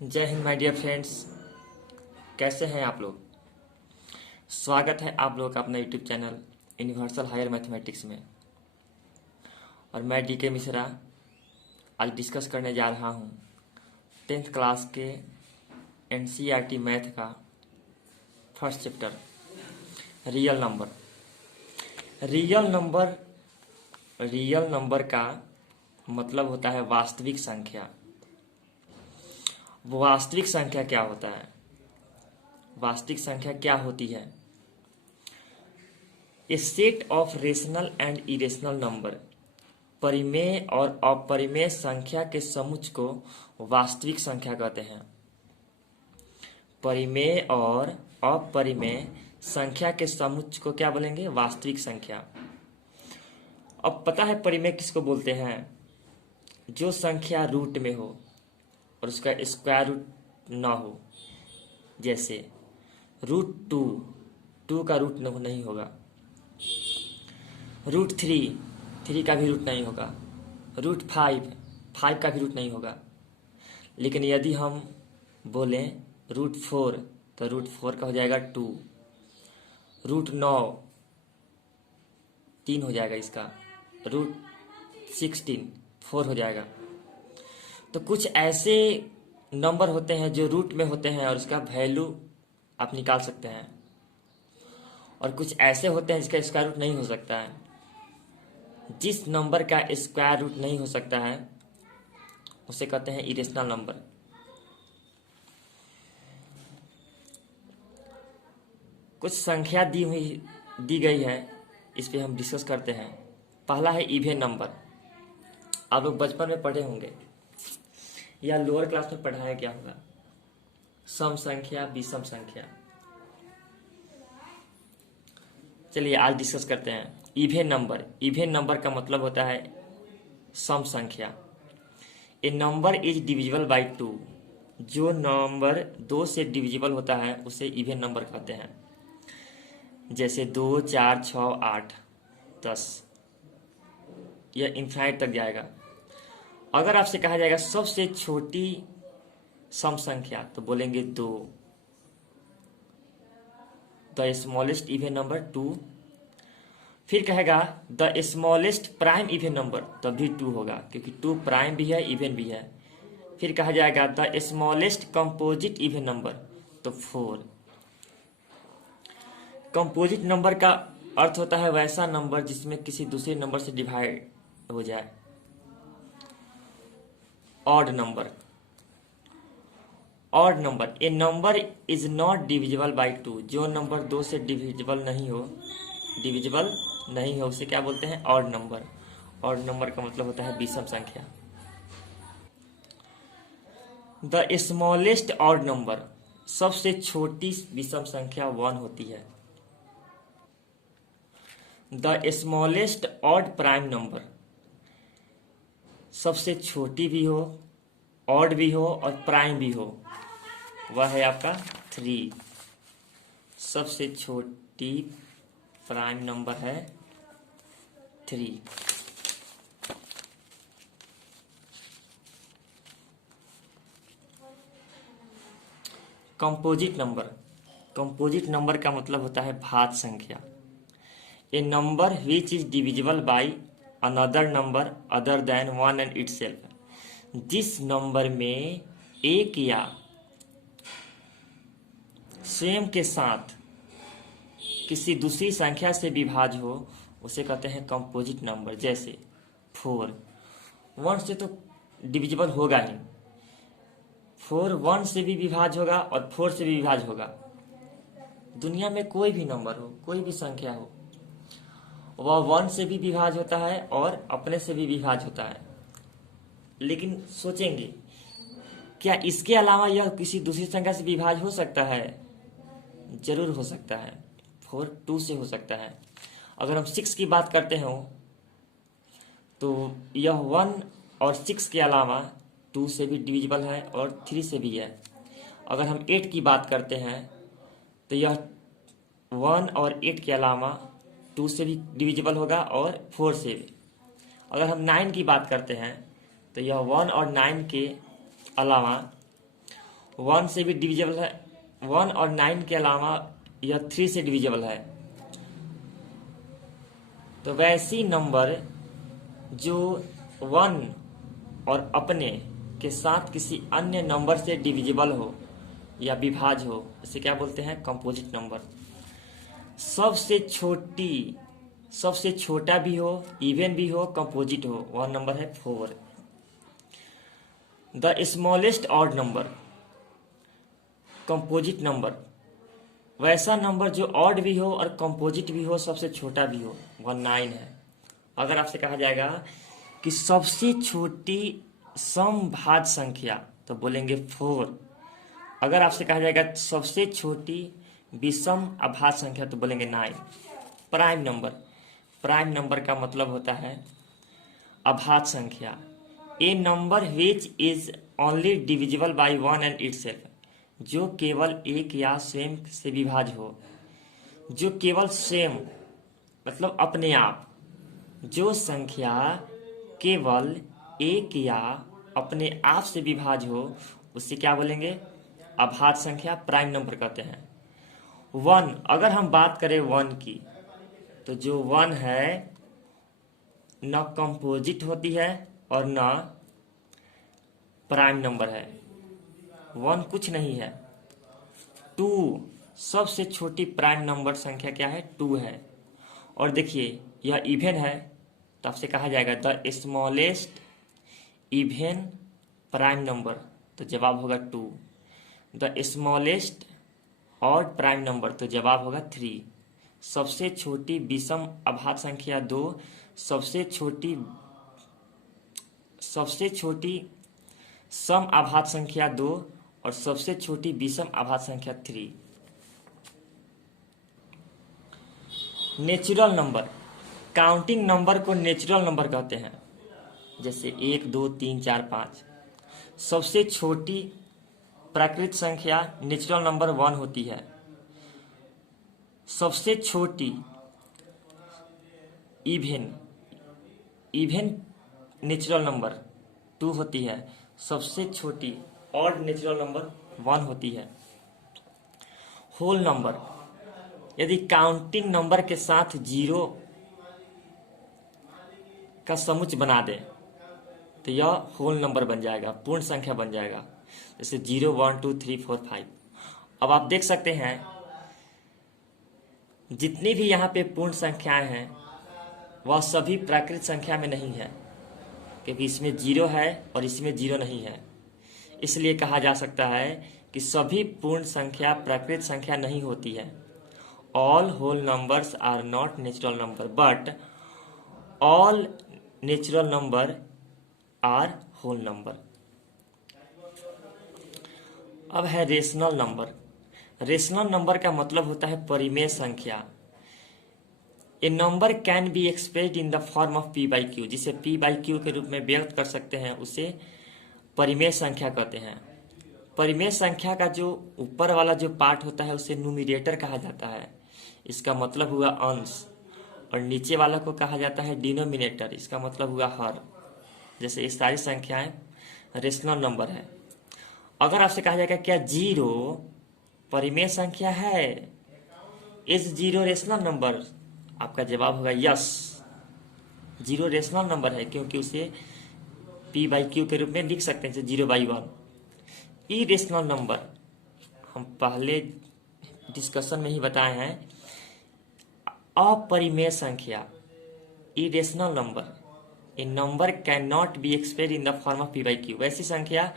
जय Hind my dear friends. कैसे हैं आप लोग। स्वागत है आप लोगों का अपना YouTube channel universal higher mathematics में। और मैं डीके मिश्रा आज डिस्कस करने जा रहा हूं 10th क्लास के एनसीईआरटी मैथ का first chapter real number. Real number का मतलब होता है वास्तविक संख्या। वास्तविक संख्या क्या होता है? वास्तविक संख्या क्या होती है? A set of rational and irrational number, परिमेय और अपरिमेय संख्या के समुच्चय को वास्तविक संख्या कहते हैं। परिमेय और अपरिमेय संख्या के समुच्चय को क्या बोलेंगे? वास्तविक संख्या। अब पता है परिमेय किसको बोलते हैं? जो संख्या रूट में हो और उसका स्क्वायर रूट ना हो। जैसे √2 का रूट नहीं होगा, √3 का भी रूट नहीं होगा, √5 का भी रूट नहीं होगा। लेकिन यदि हम बोलें √4 तो √4 का हो जाएगा 2, √9 3 हो जाएगा, इसका √16 4 हो जाएगा। तो कुछ ऐसे नंबर होते हैं जो रूट में होते हैं और उसका वैल्यू आप निकाल सकते हैं, और कुछ ऐसे होते हैं जिसका स्क्वायर रूट नहीं हो सकता है। जिस नंबर का स्क्वायर रूट नहीं हो सकता है उसे कहते हैं इरेशनल नंबर। कुछ संख्या दी गई है, इस पे हम डिस्कस करते हैं। पहला है इवन नंबर। आप लोग बचपन में पढ़े होंगे या लोअर क्लास में पढ़ाया क्या होगा, सम संख्या, विषम संख्या। चलिए आज डिस्कस करते हैं इवन नंबर। इवन नंबर का मतलब होता है सम संख्या। A number is divisible by 2। जो नंबर 2 से डिविजिबल होता है उसे इवन नंबर कहते हैं। जैसे 2, 4, 6, 8, 10, यह इनफाइनाइट तक जाएगा। अगर आपसे कहा जाएगा सबसे छोटी सम संख्या तो बोलेंगे 2। The smallest even number 2। फिर कहेगा the smallest prime even number, तब भी 2 होगा क्योंकि 2 प्राइम भी है इवन भी है। फिर कहा जाएगा the smallest composite even number, तो 4। कंपोजिट नंबर का अर्थ होता है वैसा नंबर जिसमें किसी दूसरे नंबर से डिवाइड हो जाए। Odd number A number is not divisible by 2। जो नंबर 2 से डिविजिबल नहीं हो उसे क्या बोलते हैं? Odd number. ऑड नंबर का मतलब होता है विषम संख्या। द स्मॉलेस्ट ऑड नंबर, सबसे छोटी विषम संख्या 1 होती है। The smallest odd prime number, सबसे छोटी भी हो, ऑड भी हो और प्राइम भी हो, वह है आपका 3। सबसे छोटी प्राइम नंबर है 3। कंपोजिट नंबर का मतलब होता है भाज्य संख्या। A number which is divisible by another number other than 1 and itself. जिस नंबर में एक या स्वयं के साथ किसी दूसरी संख्या से विभाज्य हो उसे कहते हैं कंपोजिट नंबर। जैसे 4 1 से तो डिविजिबल होगा ही, 4 1 से भी विभाज्य होगा और 4 से भी विभाज्य होगा। दुनिया में कोई भी नंबर हो, कोई भी संख्या हो, वह 1 से भी विभाज्य होता है और अपने से भी विभाज्य होता है। लेकिन सोचेंगे क्या इसके अलावा यह किसी दूसरी संख्या से विभाज्य हो सकता है? जरूर हो सकता है। 4 2 से हो सकता है। अगर हम 6 की बात करते हो तो यह 1 और 6 के अलावा 2 से भी डिविजिबल है और 3 से भी है। अगर हम 8 की बात करते हैं तो यह 1 और 8 के अलावा 2 से भी डिविजिबल होगा और 4 से भी। अगर हम 9 की बात करते हैं तो यह 1 और 9 के अलावा 1 से भी डिविजिबल है, 1 और 9 के अलावा यह 3 से डिविजिबल है। तो वैसी नंबर जो 1 और अपने के साथ किसी अन्य नंबर से डिविजिबल हो या विभाज्य हो, इसे क्या बोलते हैं? Composite number. सबसे छोटा भी हो, इवन भी हो, कंपोजिट हो, वह नंबर है 4। The smallest odd number, composite number, वैसा नंबर जो ऑड भी हो और कंपोजिट भी हो, सबसे छोटा भी हो, वह 9 है। अगर आपसे कहा जाएगा कि सबसे छोटी समभाज्य संख्या, तो बोलेंगे 4। अगर आपसे कहा जाएगा सबसे छोटी विषम अभाज्य संख्या, तो बोलेंगे 9। प्राइम नंबर का मतलब होता है अभाज्य संख्या। A number which is only divisible by 1 and itself, जो केवल एक या स्वयं से विभाज्य हो। जो केवल स्वयं मतलब अपने आप, जो संख्या केवल एक या अपने आप से विभाज्य हो, उससे क्या बोलेंगे? अभाज्य संख्या, प्राइम नंबर कहते हैं। 1, अगर हम बात करें 1 की, तो जो 1 है न कंपोजिट होती है और न प्राइम नंबर है। 1 कुछ नहीं है। 2, सबसे छोटी प्राइम नंबर संख्या क्या है? 2 है। और देखिए यह इवन है, तो आपसे कहा जाएगा the smallest even prime number, तो जवाब होगा 2। The smallest odd prime number, तो जवाब होगा 3। सबसे छोटी विषम अभाज्य संख्या 2, सबसे छोटी सम अभाज्य संख्या 2 और सबसे छोटी विषम अभाज्य संख्या 3। नेचुरल नंबर, काउंटिंग नंबर को नेचुरल नंबर कहते हैं, जैसे 1, 2, 3, 4, 5। सबसे छोटी प्राकृत संख्या नेचुरल नंबर 1 होती है। सबसे छोटी इवन नेचुरल नंबर 2 होती है। सबसे छोटी ऑड नेचुरल नंबर 1 होती है। होल नंबर, यदि काउंटिंग नंबर के साथ 0 का समुच्च बना दे, तो यह होल नंबर बन जाएगा, पूर्ण संख्या बन जाएगा। जैसे 0, 1, 2, 3, 4, 5। अब आप देख सकते हैं जितनी भी यहाँ पे पूर्ण संख्याएं हैं वह सभी प्राकृत संख्या में नहीं है, क्योंकि इसमें 0 है और इसमें 0 नहीं है। इसलिए कहा जा सकता है कि सभी पूर्ण संख्या प्राकृत संख्या नहीं होती है। All whole numbers are not natural number, but all natural number are whole number. अब है रेशनल नंबर। रेशनल नंबर का मतलब होता है परिमेय संख्या। A number can be expressed in the form of p by q, जिसे पी बाई क्यू के रूप में व्यक्त कर सकते हैं, उसे परिमेय संख्या कहते हैं। परिमेय संख्या का जो ऊपर वाला जो पार्ट होता है उसे न्यूमरेटर कहा जाता है, इसका मतलब हुआ अंश, और नीचे वाला को कहा जाता है डिनोमिनेटर, इसका मतलब हुआ हर। जैसे ये सारी संख्याएं रेशनल नंबर है। अगर आपसे कहा जाएगा क्या 0 परिमेय संख्या है, इज 0 रेशनल नंबर, आपका जवाब होगा यस, 0 रेशनल नंबर है, क्योंकि उसे पी बाई क्यू के रूप में लिख सकते हैं, 0/1। इरेशनल नंबर हम पहले डिस्कशन में ही बताए हैं, अपरिमेय संख्या, irrational number, A number can not be expressed in the form of p by Q, वैसी संख्या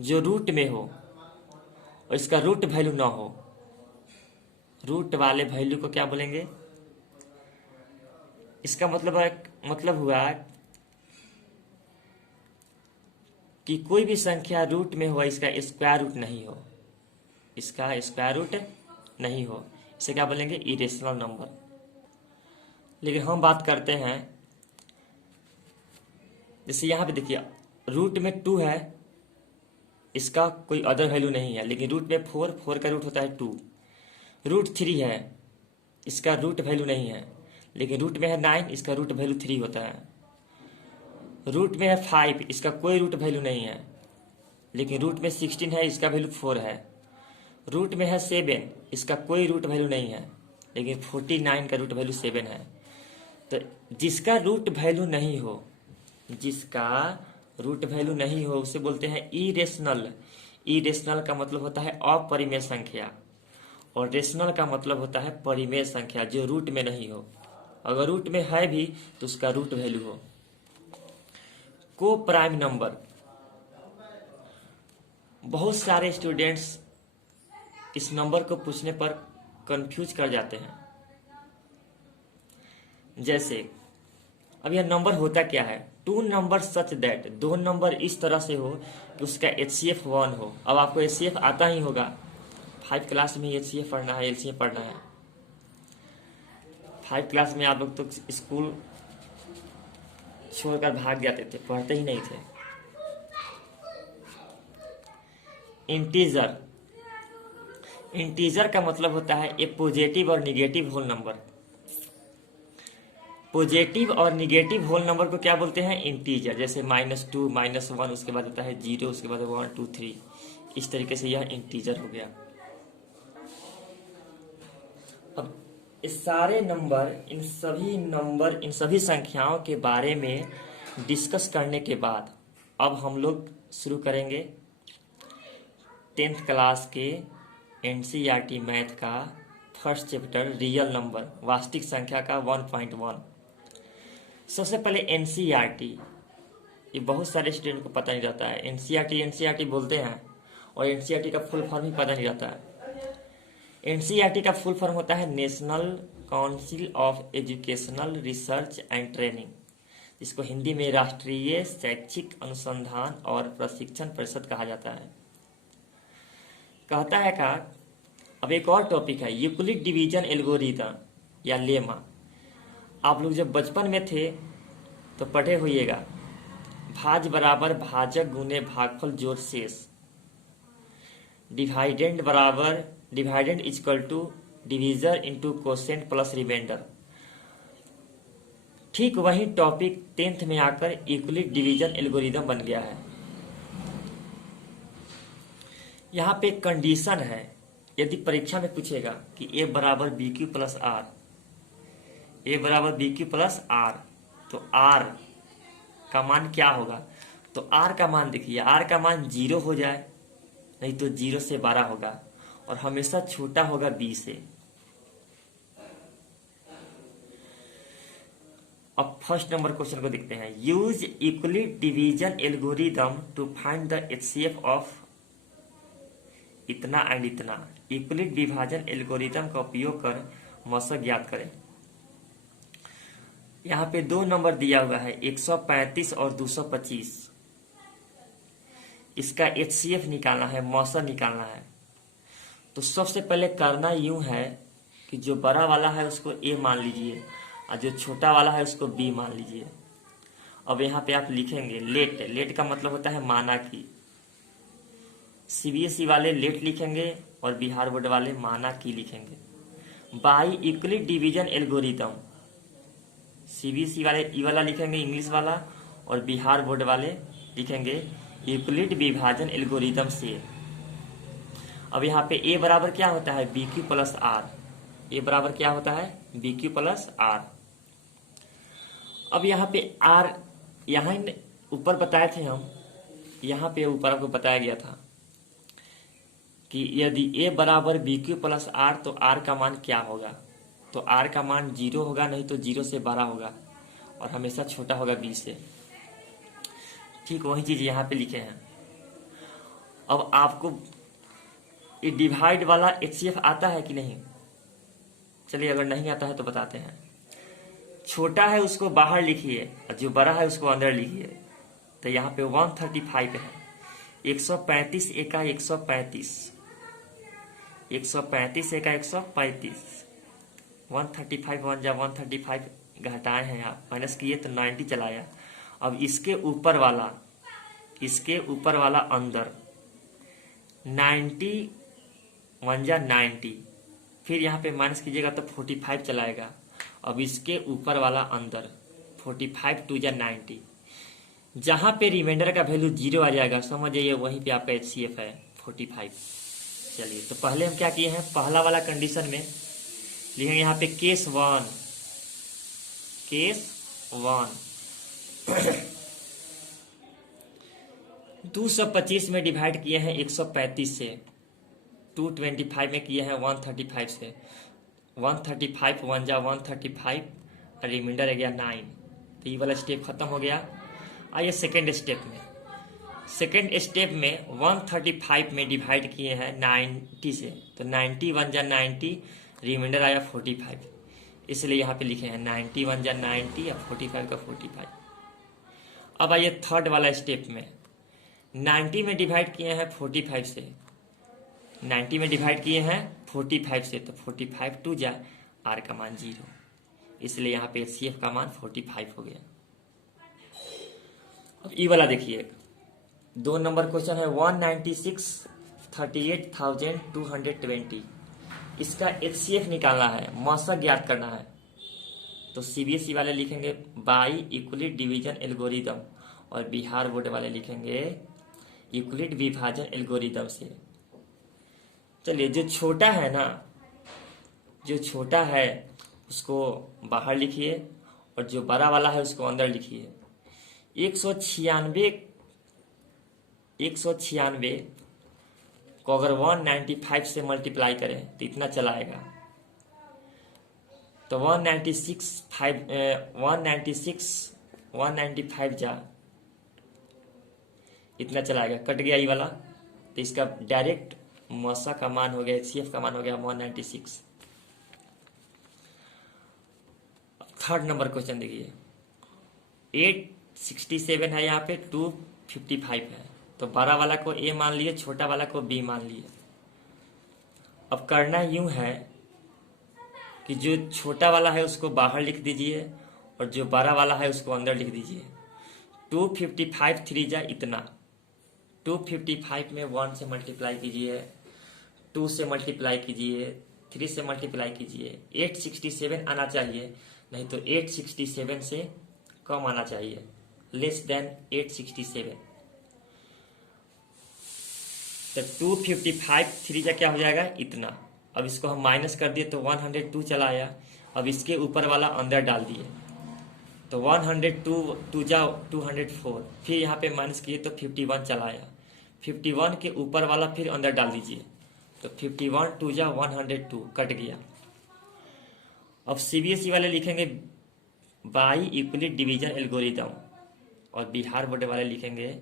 जो रूट में हो और इसका रूट वैल्यू ना हो। रूट वाले वैल्यू को क्या बोलेंगे? इसका मतलब हुआ कि कोई भी संख्या रूट में हो, इसका स्क्वायर रूट नहीं हो, इसका स्क्वायर रूट नहीं हो, इसे क्या बोलेंगे? Irrational number. लेकिन हम बात करते हैं, जैसे यहाँ पे देखिए रूट में 2 है, इसका कोई अदर वैल्यू नहीं है, लेकिन रूट में 4 का रूट होता है 2। रूट 3 है, इसका रूट वैल्यू नहीं है, लेकिन रूट में है 9, इसका रूट वैल्यू 3 होता है। रूट में है 5, इसका कोई रूट वैल्यू नहीं है, लेकिन रूट में 16 है, इसका वैल्यू 4 है। रूट में है 7, इसका कोई रूट वैल्यू नहीं है, लेकिन 49 का रूट वैल्यू 7 है। तो जिसका रूट वैल्यू नहीं हो, जिसका रूट वैल्यू नहीं हो उसे बोलते हैं इरेशनल। इरेशनल का मतलब होता है अपरिमेय संख्या, और रेशनल का मतलब होता है परिमेय संख्या, जो रूट में नहीं हो। अगर रूट में है भी तो उसका रूट वैल्यू हो। को प्राइम नंबर, बहुत सारे स्टूडेंट्स इस नंबर को पूछने पर कंफ्यूज कर जाते हैं। जैसे अब यह नंबर होता क्या है, टू नंबर सच दैट, दो नंबर इस तरह से हो कि उसका HCF 1 हो। अब आपको HCF आता ही होगा, 5 क्लास में HCF पढ़ना है, LCM पढ़ना है। 5 क्लास में आप लोग तो स्कूल छोड़कर भाग जाते थे, पढ़ते ही नहीं थे। इंटीजर, इंटीजर का मतलब होता है ए पॉजिटिव और निगेटिव होल नंबर। पॉजिटिव और निगेटिव होल नंबर को क्या बोलते हैं, इंटीजर। जैसे -2, -1, उसके बाद होता है 0, उसके बाद 1, 2, 3, इस तरीके से यह इंटीजर हो गया। अब इस सारे नंबर, इन सभी संख्याओं के बारे में डिस्कस करने के बाद अब हम लोग शुरू करेंगे 10th क्लास के NCERT मैथ का फर्स्ट चैप्टर रियल नंबर, वास्तविक संख्या का 1.1। सबसे पहले NCERT, ये बहुत सारे स्टूडेंट को पता नहीं रहता है। NCERT बोलते हैं और NCERT का फुल फॉर्म ही पता नहीं रहता है। NCERT का फुल फॉर्म होता है national council of educational research and training, जिसको हिंदी में राष्ट्रीय शैक्षिक अनुसंधान और प्रशिक्षण परिषद कहा जाता है। कहता है का, अब एक और टॉपिक है यूक्लिड डिवीजन एल्गोरिथम या लेमा। आप लोग जब बचपन में थे तो पढ़े होइएगा, भाज बराबर भाजक गुने भागफल जोड़ शेष, डिवाइडेंड बराबर dividend equal to divisor into quotient plus remainder. ठीक वही टॉपिक 10th में आकर यूक्लिड डिवीजन एल्गोरिथम बन गया है। यहाँ पे एक कंडीशन है, यदि परीक्षा में पूछेगा कि a बराबर BQ प्लस R, a बराबर BQ प्लस R, तो R का मान क्या होगा, तो R का मान देखिए, R का मान 0 हो जाए, नहीं तो 0 से 12 होगा, और हमेशा छोटा होगा B से। अब फर्स्ट नंबर क्वेश्चन को देखते हैं। Use Euclid division algorithm to find the HCF of इतना एंड इतना। यूक्लिड विभाजन एल्गोरिथम का उपयोग कर मौसक ज्ञात करें। यहाँ पे दो नंबर दिया हुआ है, 135 और 225। इसका HCF निकालना है, मौसक निकालना है। तो सबसे पहले करना यूं है कि जो बड़ा वाला है उसको A मान लीजिए और जो छोटा वाला है उसको B मान लीजिए। अब यहाँ पे आप लिखेंगे लेट, लेट का मतलब होता है माना की। CBSE वाले लेट लिखेंगे और बिहार बोर्ड वाले माना की लिखेंगे। By Euclid division algorithm, CBSE वाले ई वाला लिखेंगे इंग्लिश वाला, और बिहार बोर्ड वाले लिखेंगे यूक्लिड विभाजन एल्गोरिथम से। अब यहाँ पे A बराबर क्या होता है, BQ प्लस R। A बराबर क्या होता है, BQ प्लस R। अब यहाँ पे R, यहाँ ऊपर बताए थे हम, यहाँ पे ऊपर आपको बताया गया था कि यदि A बराबर BQ प्लस R तो R का मान क्या होगा, तो R का मान 0 होगा, नहीं तो 0 से 12 होगा, और हमेशा छोटा होगा B से। ठीक वही चीज यहाँ पे लिखे हैं। अब आपको ये डिवाइड वाला HCF आता है कि नहीं, चलिए अगर नहीं आता है तो बताते हैं। छोटा है उसको बाहर लिखिए और जो बड़ा है उसको अंदर लिखिए। तो यहाँ पे 135 है, 135 एका 135, 135 एका 135, 135 1 जा 135 घटाए हैं आप, माइनस किए तो 90 चलाया। अब इसके ऊपर वाला अंदर 90 1 जा 90, फिर यहाँ पे माइनस कीजिएगा तो 45 चलाएगा। अब इसके ऊपर वाला अंदर 45 2 जा 90, जहां पे रिमाइंडर का वैल्यू 0 आ जाएगा समझ जाइए वहीं पे आपका HCF है 45। चलिए तो पहले हम क्या किए हैं, पहला वाला कंडीशन में लिखेंगे यहाँ पे केस 1, केस 1 225 में डिवाइड किए हैं 135 से, 225 में किए हैं 135 से, 135 1 जा 135, रिमाइंडर आ गया 9। तो ये वाला स्टेप खत्म हो गया। आइए सेकेंड स्टेप में, सेकेंड स्टेप में 135 में डिवाइड किए हैं 90 से, तो 90 1 जा 90, रिमाइंडर आया 45, इसलिए यहाँ पे लिखे हैं 90 1 जा 90 या 45 का 45। अब आइए थर्ड वाला स्टेप में, 90 में डिवाइड किए हैं 45 से, 90 में डिवाइड किए हैं 45 से, तो 45 2 जा आर का मान 0, इसलिए यहाँ पे HCF का मान 45 हो गया। अब ई वाला देखिए, 2 नंबर क्वेश्चन है 196,38,220, इसका HCF निकालना है, मौसा ज्ञात करना है। तो CBSE वाले लिखेंगे बाई यूक्लिड डिवीजन एल्गोरिदम, और बिहार बोर्ड वाले लिखेंगे यूक्लिड विभाजन एल्गोरिदम से। चलिए जो छोटा है ना, जो छोटा है उसको बाहर लिखिए और जो बड़ा वाला है उसको अंदर लिखिए। 196 को अगर 195 से मल्टीप्लाई करें तो इतना चलाएगा, तो 195 जा इतना चलाएगा, कट गया ये वाला, तो इसका डायरेक्ट मौसा का मान हो गया, HCF का मान हो गया 196। थर्ड नंबर क्वेश्चन देखिए, 867 है, यहाँ पे 255 है, तो बड़ा वाला को A मान लिए, छोटा वाला को B मान लिए। अब करना यूं है कि जो छोटा वाला है उसको बाहर लिख दीजिए और जो बड़ा वाला है उसको अंदर लिख दीजिए। 255 3 जा इतना, 255 में 1 से मल्टीप्लाई कीजिए, 2 से मल्टीप्लाई कीजिए, 3 से मल्टीप्लाई कीजिए, 867 आना चाहिए, नहीं तो 867 से कम आना चाहिए, लेस देन 867। तो 255 3 जा क्या हो जाएगा इतना। अब इसको हम माइनस कर दिए तो 102 चला आया। अब इसके ऊपर वाला अंदर डाल दिए तो 102 2 जा 204, फिर यहाँ पे माइनस किए तो 51 चला आया। 51 के ऊपर वाला फिर अंदर डाल दीजिए तो 51 2 जा 102 कट गया। अब CBSE वाले लिखेंगे बाई यूक्लिड डिवीजन एल्गोरिदम, और बिहार बोर्ड वाले लिखेंगे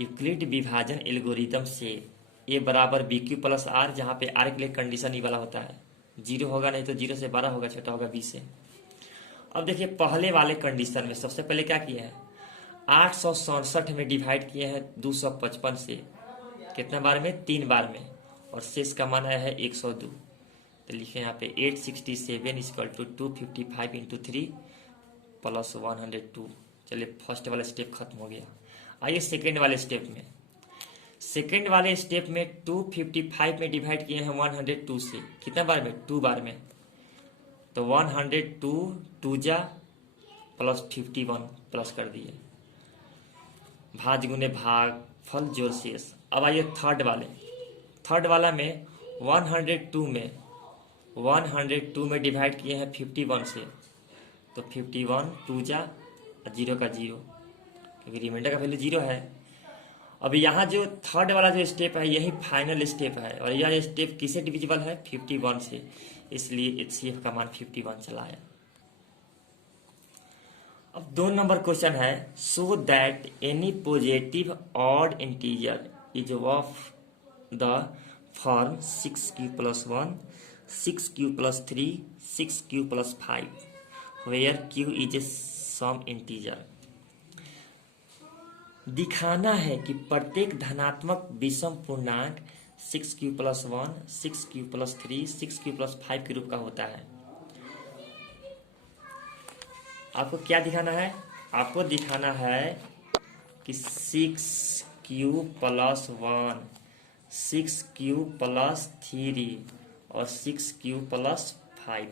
यूक्लिड विभाजन एल्गोरिदम से A बराबर BQ प्लस R, जहाँ पे R के लिए कंडीशन ही वाला होता है, 0 होगा, नहीं तो 0 से बड़ा होगा, छोटा होगा B से। अब देखिए पहले वाले कंडीशन में सबसे पहले क्या किए हैं, 867 में डिवाइड किए हैं 255 से, कितना बार में, 3 बार में, और शेष का मान आया है 102। तो लिखे यहाँ पे 867 इक्वल टू 255 इंटू 3 प्लस 102। चलिए फर्स्ट वाला स्टेप खत्म हो गया। आइए सेकेंड वाले स्टेप में, सेकेंड वाले स्टेप में 255 में डिवाइड किए हैं 102 से, कितना बार में, 2 बार में, तो 102 2 जा प्लस 51 प्लस कर दिए, भाज गुने भाग फल जोड़ शेष। अब आइए थर्ड वाला में 102 में डिवाइड किए हैं 51 से, तो 51 2 जा 0 का 0, क्योंकि रिमाइंडर का वैल्यू 0 है। अब यहाँ जो थर्ड वाला जो स्टेप है यही फाइनल स्टेप है, और यह स्टेप किसे डिविजिबल है, 51 से, इसलिए HCF का मान 51 चला आया। अब 2 नंबर क्वेश्चन है, so that any positive odd integer is of the form 6q plus 1 6q plus 3 6q plus 5 where q is a some integer. दिखाना है कि प्रत्येक धनात्मक विषम पूर्णांक 6q plus 1 6q plus 3 6q plus 5 के रूप का होता है। आपको क्या दिखाना है, आपको दिखाना है कि 6q प्लस 1 6q प्लस 3 और 6q प्लस 5।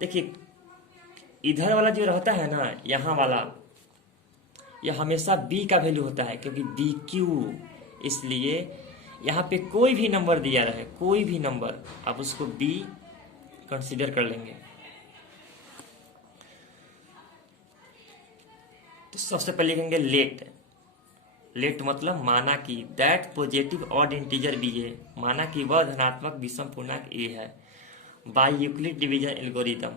देखिए इधर वाला जो रहता है ना, यहाँ वाला यह हमेशा बी का वैल्यू होता है, क्योंकि बी क्यू, इसलिए यहाँ पे कोई भी नंबर दिया रहे, कोई भी नंबर, आप उसको बी कंसीडर कर लेंगे। तो सबसे पहले लिखेंगे लेट। लेट मतलब माना कि that positive odd integer be a, माना कि वह धनात्मक विषम पूर्णांक ए है, by Euclid division algorithm.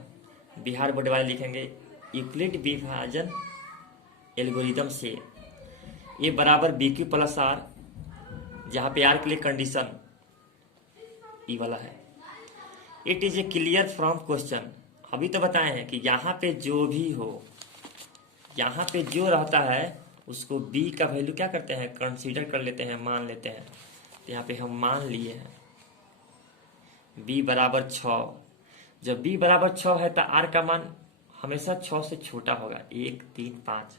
Bihar board वाले लिखेंगे यूक्लिड विभाजन एल्गोरिदम से ए बराबर बी क्यू प्लस आर, जहाँ पे आर के लिए कंडीशन ई वाला है। It is a clear from question, अभी तो बताए हैं कि यहाँ पे जो भी हो, यहाँ पे जो रहता है उसको बी का वैल्यू क्या करते हैं, कंसीडर कर लेते हैं, मान लेते हैं। तो यहाँ पे हम मान लिए हैं b बराबर 6। जब b बराबर 6 है तो r का मान हमेशा 6 से छोटा होगा, 1 3 5।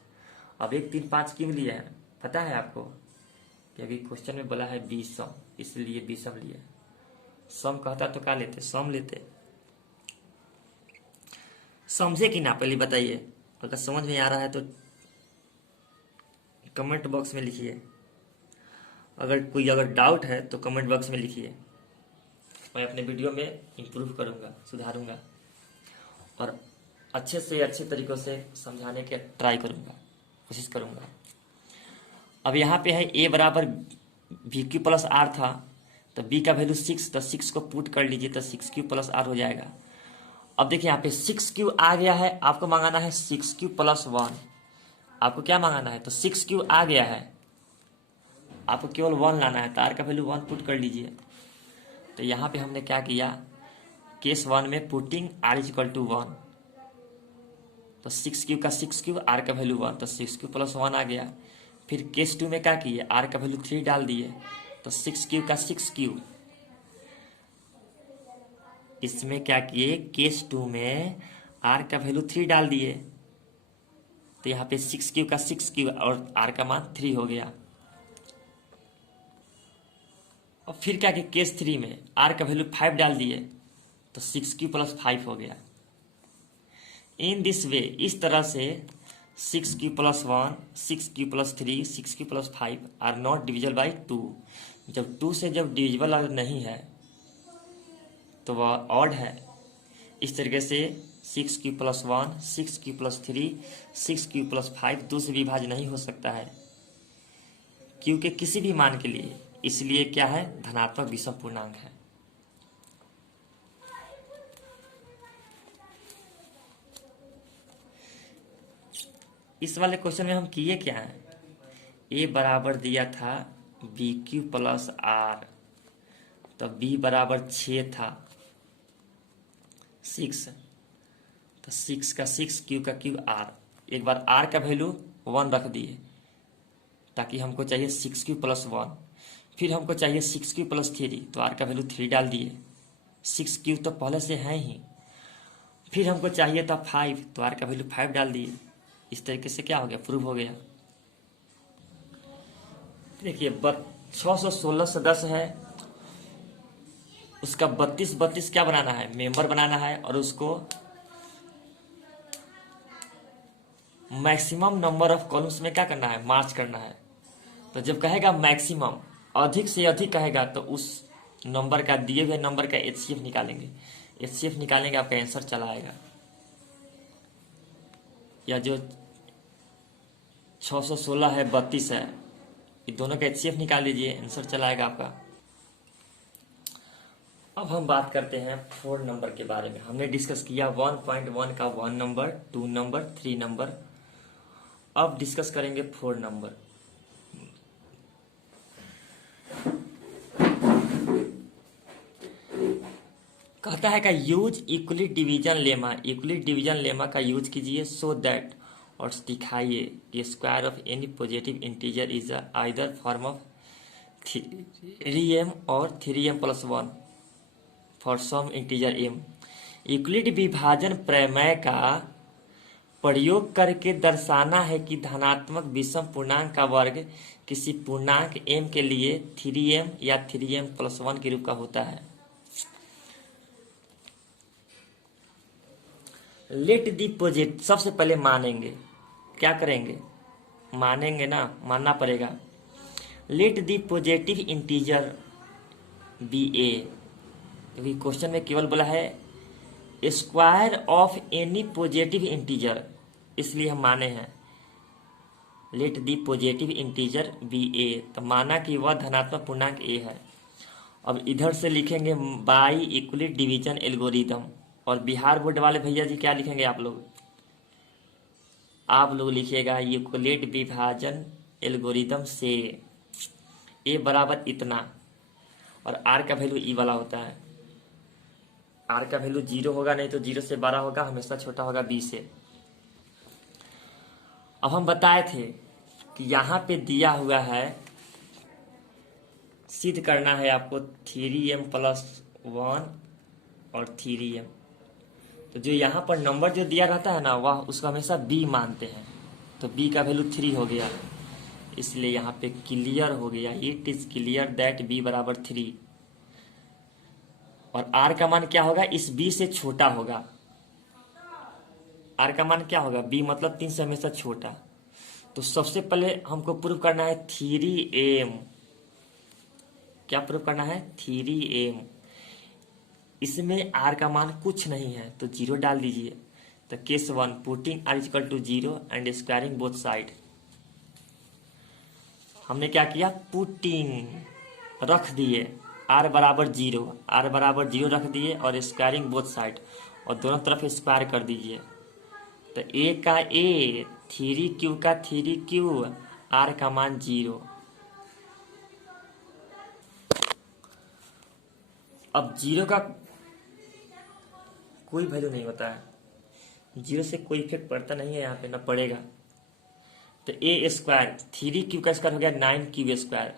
अब 1 3 5 क्यों लिया है पता है आपको, क्योंकि क्वेश्चन में बोला है बी सम, इसलिए बी सम लिया। सम कहता तो क्या लेते, सम लेते। समझे कि ना पहले बताइए, अगर समझ में आ रहा है तो कमेंट बॉक्स में लिखिए, अगर डाउट है तो कमेंट बॉक्स में लिखिए। मैं अपने वीडियो में इम्प्रूव करूँगा, सुधारूँगा और अच्छे से अच्छे तरीक़ों से समझाने के ट्राई करूँगा, कोशिश करूँगा। अब यहाँ पे है a बराबर बी क्यू प्लस आर था, तो b का वैल्यू 6, तो 6 को पुट कर लीजिए तो 6q प्लस आर हो जाएगा। अब देखिए यहाँ पे 6q आ गया है, आपको मंगाना है 6q प्लस 1। आपको क्या मंगाना है, तो 6q आ गया है, आपको केवल 1 लाना है, तो r का वैल्यू 1 पुट कर लीजिए। तो यहाँ पे हमने क्या किया, केस 1 में putting r is equal to 1, तो 6q का 6q, r का वैल्यू 1, तो 6q प्लस 1 आ गया। फिर केस 2 में क्या किए, r का वैल्यू 3 डाल दिए, तो 6q का 6q। इसमें क्या किए, केस 2 में r का वैल्यू 3 डाल दिए, तो यहाँ पे 6q का 6q और r का मान 3 हो गया। और फिर क्या किया, केस 3 में r का वैल्यू 5 डाल दिए, तो 6q प्लस 5 हो गया। इन दिस वे, इस तरह से 6q plus 1, 6q plus 3, 6q plus 5 are not divisible by 2। जब 2 से जब डिविजिबल नहीं है तो वह ऑड है। इस तरीके से 6q plus 1, 6q plus 3, 6q plus 5 2 से विभाज्य नहीं हो सकता है q के किसी भी मान के लिए, इसलिए क्या है, धनात्मक विषम पूर्णांक है। इस वाले क्वेश्चन में हम किए क्या है, a बराबर दिया था बी क्यू प्लस आर, तो b बराबर 6 था, 6, तो 6 का 6, q का q, r। एक बार r का वैल्यू 1 रख दिए, ताकि हमको चाहिए 6q प्लस 1। फिर हमको चाहिए 6q प्लस 3, तो r का वैल्यू 3 डाल दिए, 6q तो पहले से है ही। फिर हमको चाहिए था 5, तो r का वैल्यू 5 डाल दिए। इस तरीके से क्या हो गया, प्रूव हो गया। देखिए 616 से 10 है, उसका 32 क्या बनाना है, मेंबर बनाना है, और उसको मैक्सिमम नंबर ऑफ कॉलम्स में क्या करना है, मार्च करना है। तो जब कहेगा मैक्सिमम, अधिक से अधिक कहेगा, तो उस नंबर का, दिए हुए नंबर का HCF निकालेंगे। HCF निकालेंगे, आपका आंसर चला आएगा। या जो 616 है, 32 है, ये दोनों का HCF निकाल लीजिए, आंसर चला आएगा आपका। अब हम बात करते हैं 4 नंबर के बारे में। हमने डिस्कस किया 1.1 का 1 नंबर, 2 नंबर, 3 नंबर। अब डिस्कस करेंगे 4 नंबर। कहता है का use Euclid division lemma. Euclid division lemma का यूज कीजिए सो दैट, और दिखाइए square of any positive integer is either form of 3m और 3m plus 1 for some integer m। Euclid विभाजन प्रमेय का प्रयोग करके दर्शाना है कि धनात्मक विषम पूर्णांक का वर्ग किसी पूर्णांक m के लिए 3m या 3m प्लस 1 के रूप का होता है। लेट दी पॉजिटिव, सबसे पहले मानेंगे, क्या करेंगे, मानेंगे ना, मानना पड़ेगा। Let the positive integer be a, क्योंकि क्वेश्चन में केवल बोला है square of any positive integer, इसलिए हम माने हैं let the positive integer be a, तो माना कि वह धनात्मक पूर्णांक ए है। अब इधर से लिखेंगे बाई इक्वलिट डिवीजन एल्गोरिदम, और बिहार बोर्ड वाले भैया जी क्या लिखेंगे आप लोग? आप लोग लिखिएगा इक्वलिट विभाजन एल्गोरिदम से ए बराबर इतना, और आर का वैल्यू ई वाला होता है। आर का वैल्यू 0 होगा, नहीं तो 0 से बड़ा होगा, हमेशा छोटा होगा बी से। अब हम बताए थे कि यहाँ पे दिया हुआ है, सिद्ध करना है आपको 3m + 1 और 3m, तो जो यहाँ पर नंबर जो दिया रहता है ना, वह उसको हमेशा b मानते हैं, तो b का वैल्यू 3 हो गया, इसलिए यहाँ पे क्लियर हो गया, it is clear that b बराबर 3। और r का मान क्या होगा? इस b से छोटा होगा। r का मान क्या होगा? b मतलब 3 से हमेशा छोटा। तो सबसे पहले हमको प्रूव करना है 3m। क्या प्रूव करना है? 3m। इसमें r का मान कुछ नहीं है, तो 0 डाल दीजिए। तो case 1, putting r = 0 and squaring both side. हमने क्या किया? पुटिंग रख दिए, r बराबर 0, r बराबर 0 रख दिए, और स्क्वायरिंग बोथ साइड, और दोनों तरफ स्क्वायर कर दीजिए। तो a का a, 3q का 3q, r का मान 0। अब 0 का कोई वैल्यू नहीं होता है, 0 से कोई इफेक्ट पड़ता नहीं है यहाँ पे, ना पड़ेगा। तो a स्क्वायर, 3q का स्क्वायर हो गया 9q²।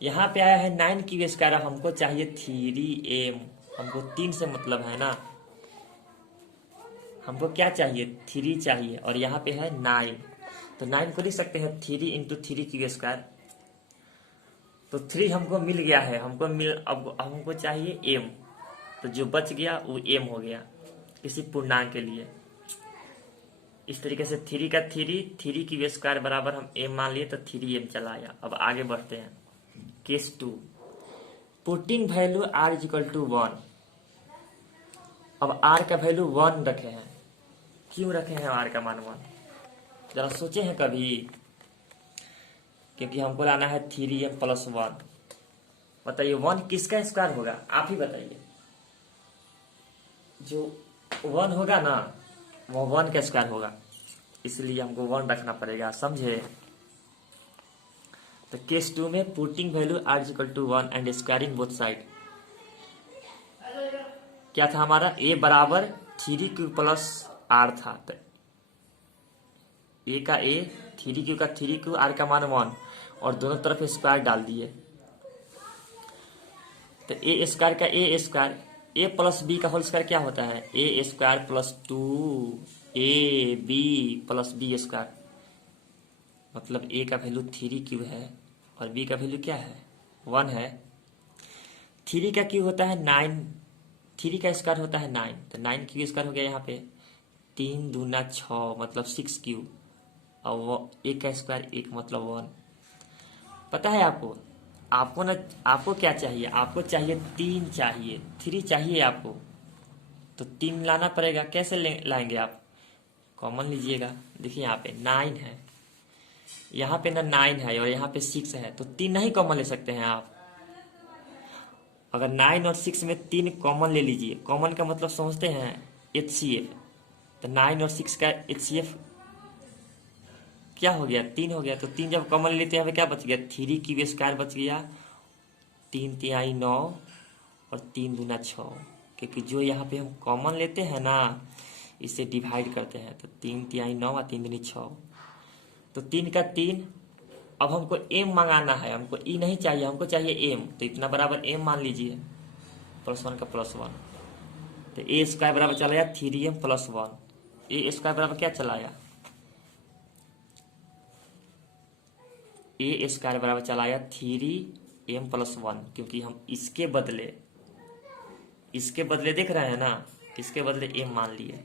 यहाँ पे आया है 9q², हमको चाहिए 3m, हमको 3 से मतलब है ना, हमको क्या चाहिए? 3 चाहिए, और यहाँ पे है 9, तो 9 को लिख सकते हैं 3 × 3q²। तो 3 हमको मिल गया है, अब हमको चाहिए m, तो जो बच गया वो m हो गया किसी पूर्णांक के लिए। इस तरीके से 3 का 3 बराबर हम m मान लिए, तो 3m चला आया। अब आगे बढ़ते हैं, केस 2, पुटिंग वैल्यू r = 1। अब r का वैल्यू 1 रखे हैं। क्यों रखे हैं r का मान 1? जरा सोचे हैं कभी? क्योंकि हमको लाना है 3m + 1। बताइए 1 किसका स्क्वायर होगा? आप ही बताइए। जो 1 होगा ना, वो 1 का स्क्वायर होगा, इसलिए हमको 1 रखना पड़ेगा, समझे? तो केस 2 में putting value r = 1 and squaring both side, क्या था हमारा? a बराबर 3q + r था, तो a का a, 3q का 3q, r का मान 1, और दोनों तरफ स्क्वायर डाल दिए। तो a² का a², a + b का होल स्क्वायर क्या होता है? a² + 2ab + b², मतलब a का वैल्यू 3q है और b का वैल्यू क्या है? 1 है। 3 का q होता है 9, 3 का स्क्वायर होता है 9, तो 9q² हो गया यहाँ पे, 3 दूना 6 मतलब 6q, और वो 1 का स्क्वायर 1 मतलब 1। पता है आपको क्या चाहिए? आपको चाहिए 3 चाहिए, 3 चाहिए आपको, तो 3 लाना पड़ेगा। कैसे लाएंगे आप? कॉमन लीजिएगा। देखिए यहाँ पे 9 है, यहाँ पे ना 9 है और यहाँ पे 6 है, तो 3 नहीं कॉमन ले सकते हैं आप। अगर 9 और 6 में 3 कॉमन ले लीजिए, कॉमन का मतलब समझते हैं HCF, तो 9 और 6 का HCF क्या हो गया? 3 हो गया। तो 3 जब कॉमन लेते हैं, क्या बच गया? 3q² बच गया, 3 तिहाई 9 और 3 दूना 6, क्योंकि जो यहाँ पे हम कॉमन लेते हैं ना, इसे डिवाइड करते हैं, तो 3 तिहाई 9 और 3 दूनी 6, तो 3 का 3। अब हमको m मंगाना है, हमको e नहीं चाहिए, हमको चाहिए m, तो इतना बराबर m मान लीजिए, +1 का +1, तो a² बराबर चला आया 3m + 1। a² बराबर क्या चला आया? a² बराबर चला आया 3m + 1, क्योंकि हम इसके बदले देख रहे हैं ना, इसके बदले m मान लिए।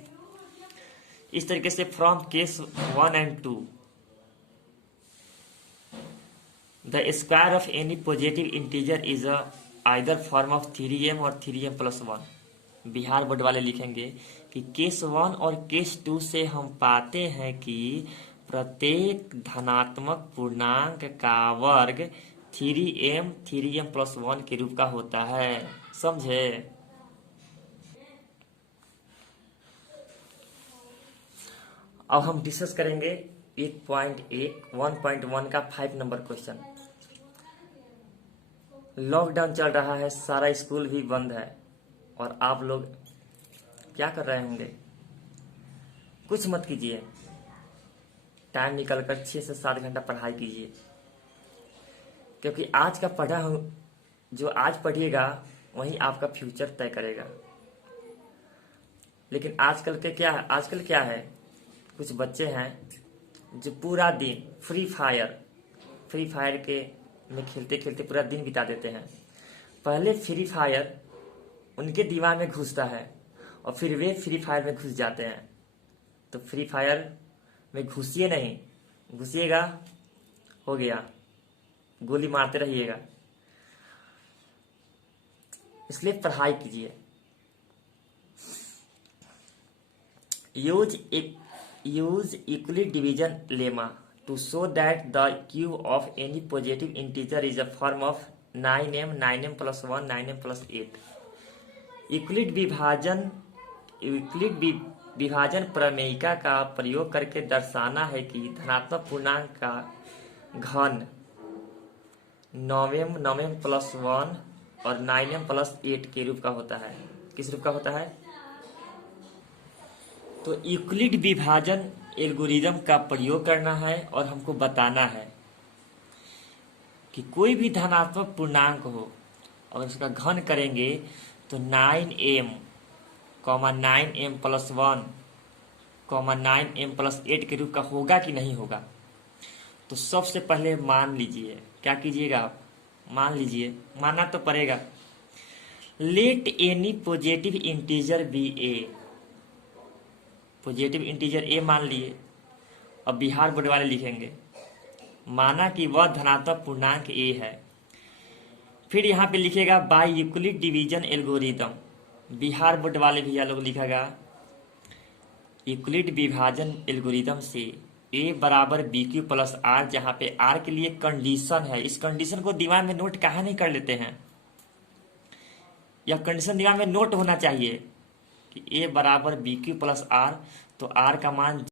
इस तरीके से from case 1 and 2 the square of any positive integer is either form of 3m और 3m+1। बिहार बोर्ड वाले लिखेंगे कि केस 1 और केस 2 से हम पाते हैं कि प्रत्येक धनात्मक पूर्णांक का वर्ग 3m+1 के रूप का होता है। समझे? अब हम डिस्कस करेंगे 1.1 का 5 नंबर क्वेश्चन। लॉकडाउन चल रहा है, सारा स्कूल भी बंद है और आप लोग क्या कर रहे होंगे? कुछ मत कीजिए, टाइम निकलकर 6 से 7 घंटा पढ़ाई कीजिए, क्योंकि आज का पढ़ा जो आज पढ़िएगा वही आपका फ्यूचर तय करेगा। लेकिन आजकल क्या है, कुछ बच्चे हैं जो पूरा दिन फ्री फायर के में खेलते खेलते पूरा दिन बिता देते हैं। पहले फ्री फायर उनके दिमाग में घुसता है और फिर वे फ्री फायर में घुस जाते हैं। तो फ्री फायर में घुसिए नहीं, घुसिएगा हो गया, गोली मारते रहिएगा। इसलिए पढ़ाई कीजिए। Use equally division lemma to show that the cube of any positive integer is a form of 9m+1 9m+8। Euclid विभाजन प्रमेयिका का प्रयोग करके दर्शाना है कि धनात्मक पूर्णांक का घन 9m+1 और 9m+8 के रूप का होता है। किस रूप का होता है? तो यूक्लिड विभाजन एल्गोरिदम का प्रयोग करना है और हमको बताना है कि कोई भी धनात्मक पूर्णांक हो और उसका घन करेंगे तो 9m, 9m+1, 9m+8 के रूप का होगा कि नहीं होगा। तो सबसे पहले मान लीजिए, क्या कीजिएगा आप? मान लीजिए, मानना तो पड़ेगा। Let any positive integer be a, positive integer a मान लिए। अब बिहार बोर्ड वाले लिखेंगे माना कि वह धनात्मक पूर्णांक ए है। फिर यहाँ पे लिखेगा by Euclid division algorithm. Bihar board वाले भैया लोग लिखेगा यूक्लिड विभाजन एल्गोरिदम से ए बराबर BQ+R, जहाँ पे R के लिए कंडीशन है। इस कंडीशन को दिमाग में नोट कहाँ नहीं कर लेते हैं? यह कंडीशन दिमाग में नोट होना चाहिए कि ए बराबर BQ+R, तो R का मान